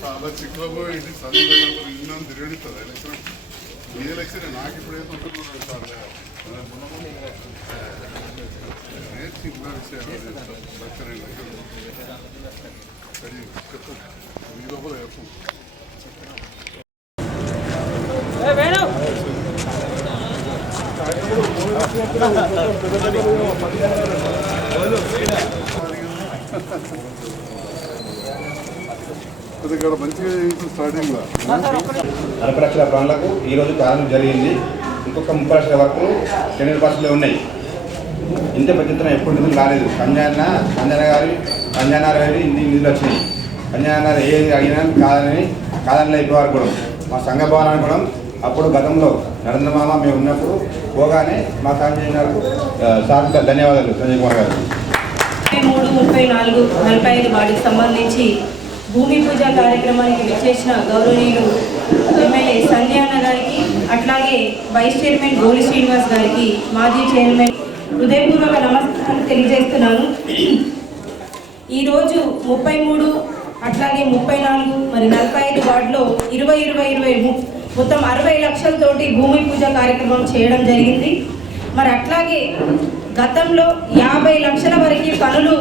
బాబు ఇది చదివేటప్పుడు విన్నాను తిరగడిస్తుంది ఎలక్షన్ ఈ ఎలక్షన్ నాకు ఇప్పుడు ఏదో ఉంటున్నాడు సార్ చిన్న విషయాలు ఈ లోపల చెప్పు ఇక్కడ మంచిగా చేయించు స్టార్టింగ్లో నలభై లక్షల పనులకు ఈరోజు ప్రారంభం జరిగింది. ఇంకొక ముప్పై లక్షల వరకు టెండర్ పాసులు ఉన్నాయి. ఇంత పెద్ద ఎప్పుడు నిధులు రాలేదు. సంజయన సంజన గారి సంజన గారి ఇన్ని నిధులు వచ్చినాయి. సంజన గారు ఏది అడిగినా కాదని కాదని అయిపోవారు కూడా. మా సంఘ భవనాన్ని కూడా అప్పుడు గతంలో నరేంద్ర మామ మేము ఉన్నప్పుడు పోగానే మా సంజయ్ గారు సార్ ధన్యవాదాలు. సంజయ్ కుమార్ గారు. ముప్పై మూడు ముప్పై నాలుగు నలభై ఐదు వాటికి సంబంధించి భూమి పూజ కార్యక్రమానికి విచ్చేసిన గౌరవనీయులు ఎమ్మెల్యే సంధ్యాన్న గారికి అట్లాగే వైస్ చైర్మన్ గోలి శ్రీనివాస్ గారికి మాజీ చైర్మన్ హృదయపూర్వక నమస్కారం తెలియజేస్తున్నాను. ఈరోజు ముప్పై మూడు అట్లాగే ముప్పై నాలుగు మరి నలభై ఐదు వార్డులో ఇరవై ఇరవై ఇరవై మొత్తం అరవై లక్షలతోటి భూమి పూజ కార్యక్రమం చేయడం జరిగింది. మరి అట్లాగే గతంలో యాభై లక్షల వరకు పనులు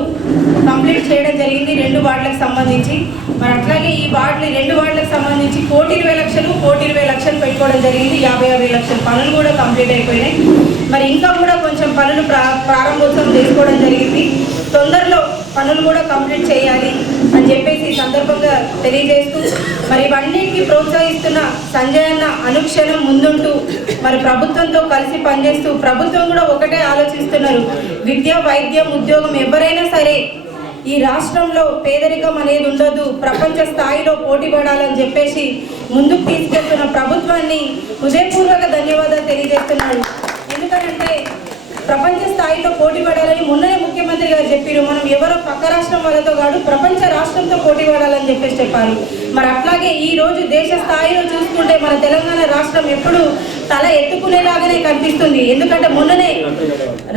కంప్లీట్ చేయడం జరిగింది రెండు వార్డులకు సంబంధించి. మరి అట్లాగే ఈ వార్డులు రెండు వార్డులకు సంబంధించి కోటి ఇరవై లక్షలు కోటి ఇరవై లక్షలు పెట్టుకోవడం జరిగింది. యాభై యాభై లక్షల పనులు కూడా కంప్లీట్ అయిపోయినాయి. మరి ఇంకా కూడా కొంచెం పనులు ప్రా ప్రారంభోత్సవం చేసుకోవడం జరిగింది. తొందరలో పనులు కూడా కంప్లీట్ చేయాలి. అని చెప్పేసి ఈ సందర్భంగా తెలియజేస్తూ మరి ఇవన్నిటికీ ప్రోత్సహిస్తున్న సంజయ్ అన్న అనుక్షణం ముందుంటూ మరి ప్రభుత్వంతో కలిసి పనిచేస్తూ ప్రభుత్వం కూడా ఒకటే ఆలోచిస్తున్నారు. విద్య వైద్యం ఉద్యోగం ఎవరైనా సరే ఈ రాష్ట్రంలో పేదరికం అనేది ఉండదు ప్రపంచ స్థాయిలో పోటీ పడాలని చెప్పేసి ముందుకు తీసుకెళ్తున్న ప్రభుత్వాన్ని హృదయపూర్వక ధన్యవాదాలు తెలియజేస్తున్నాడు ఎందుకంటే ప్రపంచ స్థాయిలో పోటీ పడాలని మొన్ననే ముఖ్యమంత్రి గారు చెప్పారు మనం ఎవరో పక్క రాష్ట్రం వాళ్ళతో కాదు ప్రపంచ రాష్ట్రంతో పోటీ పడాలని చెప్పేసి చెప్పారు. మరి అట్లాగే ఈ రోజు దేశ స్థాయిలో చూసుకుంటే మన తెలంగాణ రాష్ట్రం ఎప్పుడు తల ఎత్తుకునేలాగానే కనిపిస్తుంది. ఎందుకంటే మొన్ననే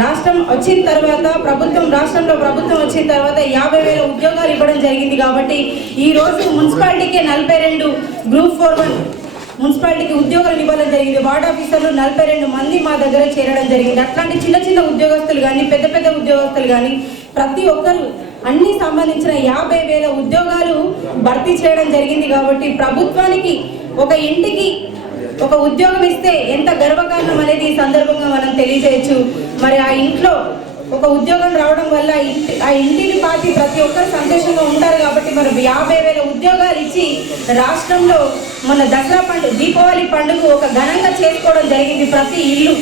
రాష్ట్రం వచ్చిన తర్వాత ప్రభుత్వం రాష్ట్రంలో ప్రభుత్వం వచ్చిన తర్వాత యాభై వేల ఉద్యోగాలు ఇవ్వడం జరిగింది కాబట్టి ఈ రోజు మున్సిపాలిటీకే నలభై రెండు గ్రూప్ ఫోర్ వన్ మున్సిపాలిటీకి ఉద్యోగాలు ఇవ్వడం జరిగింది. వార్డ్ ఆఫీసర్లు నలభై రెండు మంది మా దగ్గర చేరడం జరిగింది. అట్లాంటి చిన్న చిన్న ఉద్యోగస్తులు కానీ పెద్ద పెద్ద ఉద్యోగస్తులు కానీ ప్రతి ఒక్కరు అన్ని సంబంధించిన యాభై వేల ఉద్యోగాలు భర్తీ చేయడం జరిగింది కాబట్టి ప్రభుత్వానికి ఒక ఇంటికి ఒక ఉద్యోగం ఇస్తే ఎంత గర్వకారణం అనేది ఈ సందర్భంగా మనం తెలియజేయచ్చు. మరి ఆ ఇంట్లో ఒక ఉద్యోగం రావడం వల్ల ఇంటి ఆ ఇంటిని పాతి ప్రతి ఒక్కరు సంతోషంగా ఉంటారు కాబట్టి మరి యాభై వేల ఉద్యోగాలు ఇచ్చి రాష్ట్రంలో మన దసరా పండుగ దీపావళి పండుగ ఒక ఘనంగా చేసుకోవడం జరిగింది ప్రతి ఇల్లు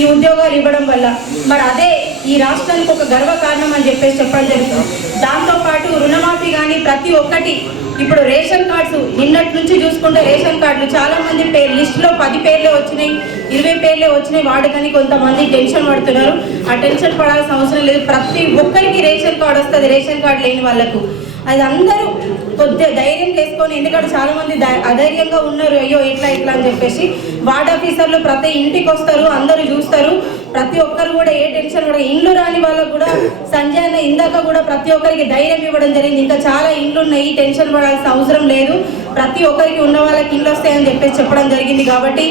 ఈ ఉద్యోగాలు ఇవ్వడం వల్ల. మరి అదే ఈ రాష్ట్రానికి ఒక గర్వకారణం అని చెప్పేసి చెప్పడం జరుగుతుంది. దాంతో రుణమాఫీ కానీ ప్రతి ఒక్కటి. ఇప్పుడు రేషన్ కార్డ్స్ నిన్నటి నుంచి చూసుకుంటే రేషన్ కార్డులు చాలా మంది పేరు లిస్టులో పది పేర్లే వచ్చినాయి ఇరవై పేర్లే వచ్చినాయి వాడుకని కొంతమంది టెన్షన్ పడుతున్నారు. ఆ టెన్షన్ పడాల్సిన అవసరం లేదు. ప్రతి ఒక్కరికి రేషన్ కార్డు వస్తుంది రేషన్ కార్డు లేని వాళ్ళకు. అది అందరూ కొద్దిగా ధైర్యం చేసుకొని ఎందుకంటే చాలా మంది అధైర్యంగా ఉన్నారు. అయ్యో ఎట్లా ఇట్లా అని చెప్పేసి వార్డ్ ఆఫీసర్లు ప్రతి ఇంటికి వస్తారు అందరూ చూస్తారు. ప్రతి ఒక్కరు కూడా ఏ టెన్షన్ కూడా ఇండ్లు రాని వాళ్ళకు కూడా సంజయ్ అన్న ఇందాక కూడా ప్రతి ఒక్కరికి ధైర్యం ఇవ్వడం జరిగింది. ఇంకా చాలా ఇండ్లు ఉన్నాయి టెన్షన్ పడాల్సిన అవసరం లేదు. ప్రతి ఒక్కరికి ఉన్న వాళ్ళకి ఇండ్లు వస్తాయని చెప్పేసి చెప్పడం జరిగింది కాబట్టి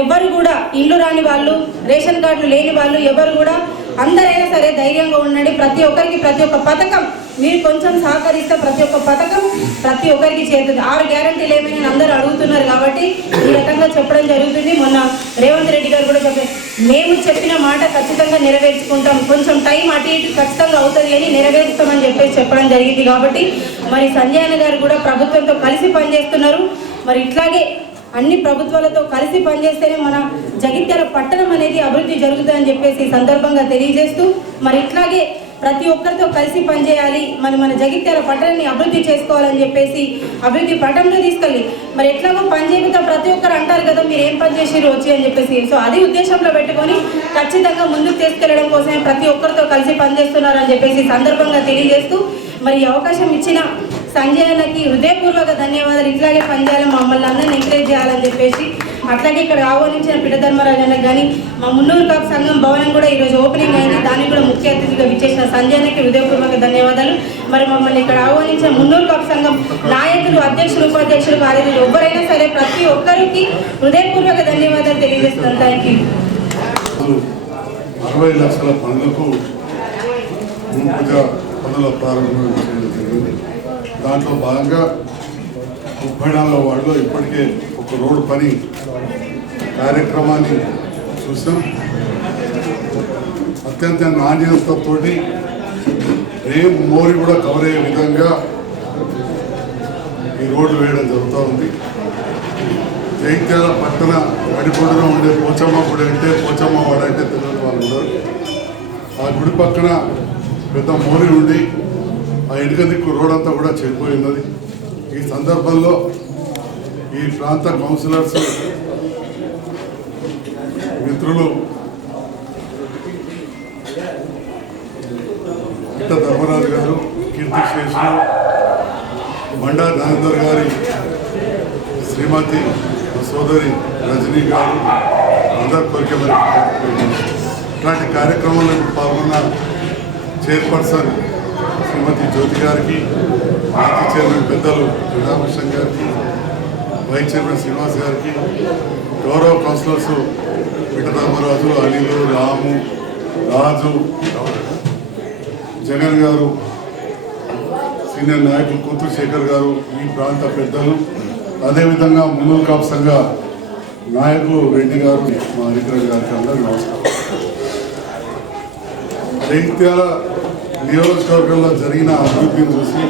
ఎవ్వరు కూడా ఇల్లు రాని వాళ్ళు రేషన్ కార్డులు లేని వాళ్ళు ఎవరు కూడా అందరైనా సరే ధైర్యంగా ఉండండి. ప్రతి ఒక్కరికి ప్రతి ఒక్క పథకం మీరు కొంచెం సహకరిస్తే ప్రతి ఒక్క పథకం ప్రతి ఒక్కరికి చేరుతుంది. ఆరు గ్యారంటీలు ఏమైనా అందరూ అడుగుతున్నారు కాబట్టి ఈ రకంగా చెప్పడం జరుగుతుంది. మొన్న రేవంత్ రెడ్డి గారు కూడా చెప్పారు మేము చెప్పిన మాట ఖచ్చితంగా నెరవేర్చుకుంటాం. కొంచెం టైం అటు ఇటు ఖచ్చితంగా అవుతుంది అని నెరవేరుస్తామని చెప్పేసి చెప్పడం జరిగింది కాబట్టి మరి సంజయ్ గారు కూడా ప్రభుత్వంతో కలిసి పనిచేస్తున్నారు. మరి ఇట్లాగే అన్ని ప్రభుత్వాలతో కలిసి పనిచేస్తేనే మన జగిత్యాల పట్టణం అనేది అభివృద్ధి జరుగుతుందని చెప్పేసి సందర్భంగా తెలియజేస్తూ మరి ఇట్లాగే ప్రతి ఒక్కరితో కలిసి పనిచేయాలి మరి మన జగిత్యాల పట్టణాన్ని అభివృద్ధి చేసుకోవాలని చెప్పేసి అభివృద్ధి పట్టణంలో తీసుకెళ్ళి మరి ఎట్లాగో పని ప్రతి ఒక్కరు అంటారు కదా మీరు ఏం పని చేసిర్రు వచ్చి అని చెప్పేసి. సో అది ఉద్దేశంలో పెట్టుకొని ఖచ్చితంగా ముందుకు తీసుకెళ్ళడం కోసమే ప్రతి ఒక్కరితో కలిసి పనిచేస్తున్నారని చెప్పేసి సందర్భంగా తెలియజేస్తూ మరి అవకాశం ఇచ్చిన సంజయ్ అన్నకి హృదయపూర్వక ధన్యవాదాలు. ఇట్లాగే పనిచేయాలి మమ్మల్ని అందరిని ఎంకరేజ్ చేయాలని చెప్పేసి అట్లాగే ఇక్కడ ఆహ్వానించిన పిఠధర్మరాజు అన్న కానీ మా మున్నూరు కాపు సంఘం భవనం కూడా ఈరోజు ఓపెనింగ్ అయింది. దానికి కూడా ముఖ్య అతిథిగా విచ్చేసిన సంజయ్కి హృదయపూర్వక ధన్యవాదాలు. మరి మమ్మల్ని ఇక్కడ ఆహ్వానించిన మున్నూరు కాపు సంఘం నాయకులు అధ్యక్షులు ఉపాధ్యక్షులు కార్యదర్శులు ఎవరైనా సరే ప్రతి ఒక్కరికి హృదయపూర్వక ధన్యవాదాలు తెలియజేస్తాను. థ్యాంక్ యూ అరవై లక్షల పనులకు ముందుగా పనుల ప్రారంభం చేయడం జరిగింది. దాంట్లో భాగంగా ముప్పై నాలుగు వార్డులో ఇప్పటికే ఒక రోడ్డు పని కార్యక్రమాన్ని చూసాం. అత్యంత నాణ్యతతో రేపు మోరి కూడా కవర్ అయ్యే విధంగా ఈ రోడ్డు వేయడం జరుగుతూ ఉంది. జైత్యాల పట్టణ నడిపొడున ఉండే పోచమ్మ గుడి అంటే పోచమ్మ వాడంటే తెలియని వాళ్ళు ఆ గుడి పక్కన పెద్ద మోరి ఉండి ఆ ఇటుక కుర్రోడంతా కూడా చెడిపోయి ఉన్నది ఈ సందర్భంలో ఈ ప్రాంత కౌన్సిలర్స్ మిత్రులు ఇట్ట ధర్మరాజు గారు కీర్తి శేషులు మండా నాగేందర్ గారి శ్రీమతి సోదరి రజనీ గారు అందరి కోరిక ఇట్లాంటి కార్యక్రమంలో పాల్గొన్న చైర్పర్సన్ శ్రీమతి జ్యోతి గారికి మాజీ చైర్మన్ పెద్దలు రామకృష్ణ గారికి వైస్ చైర్మన్ శ్రీనివాస్ గారికి గౌరవ కౌన్సిలర్స్ విఠధర్మరాజు అనిలు రాము రాజు జగన్ గారు సీనియర్ నాయకులు కూతురు శేఖర్ గారు ఈ ప్రాంత పెద్దలు అదేవిధంగా మున్నూరు కాపు సంఘ నాయకులు రెడ్డి గారు మా హరికరణ్ గారికి అందరూ నమస్కారం. జైత్యాల నియోజకవర్గంలో జరిగిన అభివృద్ధిని చూసి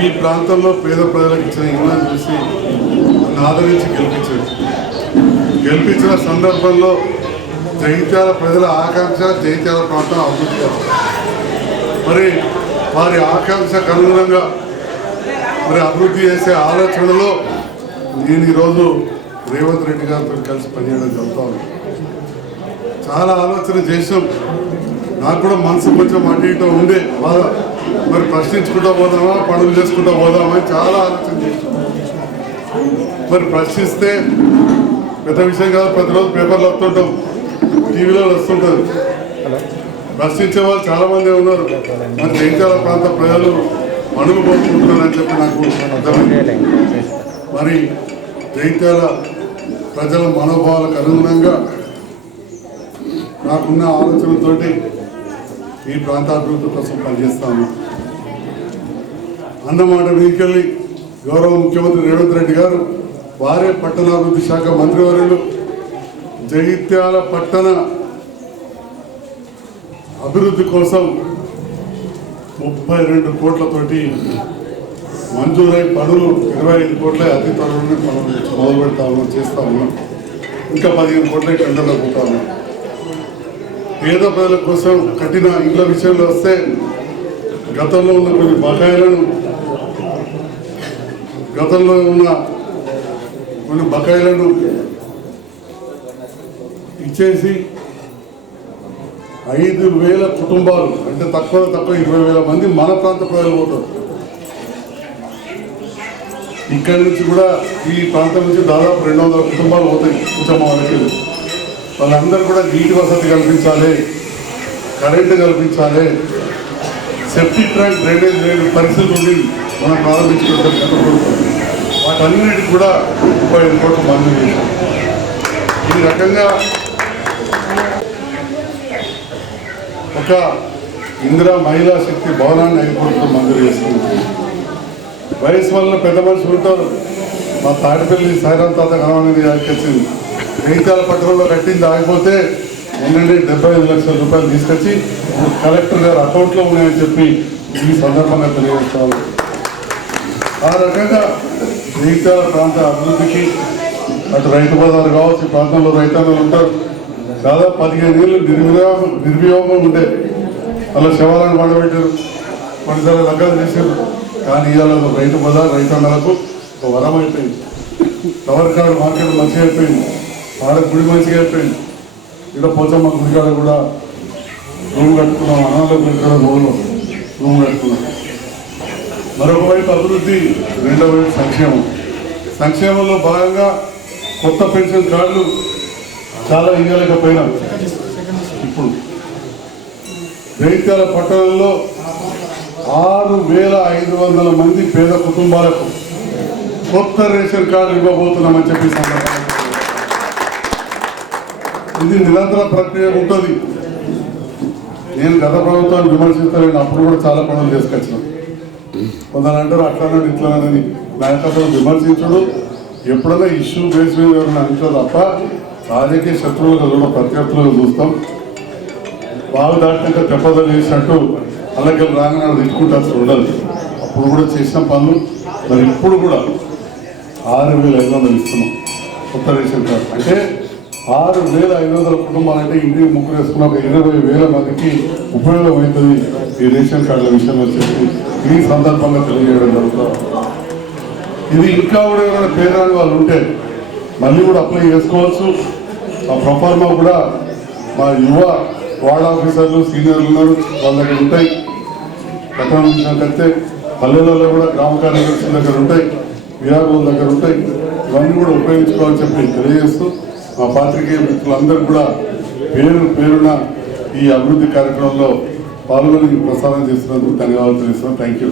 ఈ ప్రాంతంలో పేద ప్రజలకు ఇచ్చిన ఇళ్ళని చూసి నన్ను ఆదరించి గెలిపించారు. గెలిపించిన సందర్భంలో జైత్యాల ప్రజల ఆకాంక్ష జైత్యాల ప్రాంతం అభివృద్ధి మరి వారి ఆకాంక్షకు అనుగుణంగా మరి అభివృద్ధి చేసే ఆలోచనలో నేను ఈరోజు రేవంత్ రెడ్డి గారితో కలిసి పనిచేయడం జరుగుతా చాలా ఆలోచన చేసాం నాకు కూడా మనసు కొంచెం అటు ఇటు ఉండే బాధ మరి ప్రశ్నించుకుంటూ పోదామా పనులు చేసుకుంటూ పోదామా చాలా ఆలోచన మరి ప్రశ్నిస్తే పెద్ద విషయం కాదు ప్రతిరోజు పేపర్లు వస్తుంటాం. టీవీలో వస్తుంటారు. ప్రశ్నించే వాళ్ళు చాలా మంది ఉన్నారు. మరి జయించాల ప్రాంత ప్రజలు? మనుగు పోసుకుంటున్నారని చెప్పి నాకు అర్థమైంది. మరి జైత్యాల ప్రజల మనోభావాలకు అనుగుణంగా నాకున్న ఆలోచనతోటి ఈ ప్రాంత అభివృద్ధి కోసం పనిచేస్తాను అన్నమాట మీకెళ్ళి గౌరవ ముఖ్యమంత్రి రేవంత్ రెడ్డి గారు వారే పట్టణాభివృద్ధి శాఖ మంత్రివర్యులు జగిత్యాల పట్టణ అభివృద్ధి కోసం ముప్పై రెండు కోట్లతోటి మంజూరై పనులు ఇరవై ఐదు కోట్ల అతి త్వరలోనే మనం మొదలు పెడతాము చేస్తాము. ఇంకా పదిహేను కోట్ల టెండర్లు పోతాము పేద ప్రజల కోసం కఠిన ఇండ్ల విషయంలో వస్తే గతంలో ఉన్న కొన్ని బకాయిలను గతంలో ఉన్న కొన్ని బకాయిలను ఇచ్చేసి ఐదు వేల కుటుంబాలు అంటే తక్కువ తక్కువ ఇరవై వేల మంది మన ప్రాంత ప్రజలు పోతారు. ఇక్కడి నుంచి కూడా ఈ ప్రాంతం నుంచి దాదాపు రెండు వందల కుటుంబాలు పోతాయి కుటుంబం వాళ్ళకి. వాళ్ళందరూ కూడా నీటి వసతి కల్పించాలి కరెంటు కల్పించాలి. సెప్టిక్ ట్యాంక్ డ్రైనేజ్ లేని పరిస్థితి ఉంది మనం ప్రారంభించుకుంటాం వాటన్నిటికి కూడా ముప్పై ఐదు కోట్లు మంజూరు చేశాం. ఈ రకంగా ఒక ఇందిరా మహిళా శక్తి భవనాన్ని ఐదు కోట్లు మంజూరు చేసుకుంటుంది వయసు వల్ల పెద్ద మనుషులు ఉంటారు. మా తాటిపల్లి సాయిరాం తాత కావాలని తెచ్చింది రైతాల పట్టణంలో కట్టింది. ఆగిపోతే ఏంటంటే డెబ్బై ఐదు లక్షల రూపాయలు తీసుకొచ్చి కలెక్టర్ గారు అకౌంట్లో ఉన్నాయని చెప్పి ఈ సందర్భంగా తెలియజేస్తాను ఆ రకంగా రైతాల ప్రాంత అభివృద్ధికి అటు రైతు బజారు కావచ్చు ఈ ప్రాంతంలో రైతాంగాలు ఉంటారు దాదాపు పదిహేను ఏళ్ళు నిర్వినియోగం నిర్వియోగం ఉండే. అలా శవాలను పండబెట్టారు కొన్నిసార్లు లగ్గాలు చేశారు. కానీ ఇవాళ రైతు బజార్ రైతాంగాలకు ఒక వరం అయిపోయింది. టవర్ మార్కెట్ మంచిగా అయిపోయింది. ఆడ గుడి మంచిగా అయిపోయింది. ఇక్కడ పోచమ్మ గుడికాడ కూడా రూమ్ కట్టుకున్నాం. అనాథ గుడికాడ రూమ్లో రూమ్ కట్టుకున్నాం. మరొక వైపు అభివృద్ధి రెండో వైపు సంక్షేమం. సంక్షేమంలో భాగంగా కొత్త పెన్షన్ కార్డులు చాలా ఇవ్వలేకపోయినాం ఇప్పుడు. జైత్యాల పట్టణంలో ఆరు వేల ఐదు వందల మంది పేద కుటుంబాలకు కొత్త రేషన్ కార్డు ఇవ్వబోతున్నామని చెప్పి ఇది నిరంతర ప్రక్రియ ఉంటుంది. నేను గత ప్రభుత్వాన్ని విమర్శించలేను అప్పుడు కూడా చాలా పనులు చేసుకొచ్చాను. కొందరు అంటారు అట్లానే ఇట్లానని నాయకత్వం విమర్శించడు. ఎప్పుడైనా ఇష్యూ బేస్ మీద ఎవరైనా అంటారు తప్ప రాజకీయ శత్రువులు చూడ ప్రత్యర్థులను చూస్తాం. బాగా దాటినాక దెబ్బతలు చేసినట్టు అలాగే రాగానే తిట్టుకుంటూ ఉండదు. అప్పుడు కూడా చేసిన పనులు. మరి ఇప్పుడు కూడా ఆరు వేల ఐదు వందలు ఇస్తున్నాం. కొత్త రేషన్ కార్డు. అంటే ఆరు వేల ఐదు వందల కుటుంబాలు అంటే ఇంటికి ముగ్గురు వేసుకున్న ఒక ఇరవై వేల మందికి ఉపయోగమవుతుంది ఈ రేషన్ కార్డుల విషయంలో చెప్పి ఈ సందర్భంగా తెలియజేయడం జరుగుతుంది. ఇది ఇంకా కూడా ఎవరైనా పేదరాని వాళ్ళు ఉంటే మళ్ళీ కూడా అప్లై చేసుకోవచ్చు. ఆ ప్రొఫార్మా కూడా మా యువ వార్డ్ ఆఫీసర్లు సీనియర్లు ఉన్నారు వాళ్ళ దగ్గర ఉంటాయి. పట్టణం విషయానికైతే పల్లెలలో కూడా గ్రామ కార్యదర్శుల దగ్గర ఉంటాయి. విఆర్ఓల దగ్గర ఉంటాయి. ఇవన్నీ కూడా ఉపయోగించుకోవాలని చెప్పి తెలియజేస్తూ మా పాత్రికేయ మిత్రులందరూ కూడా పేరు పేరున ఈ అభివృద్ధి కార్యక్రమంలో పాల్గొని ప్రసారం చేస్తున్నందుకు ధన్యవాదాలు తెలుస్తున్నాను థ్యాంక్ యూ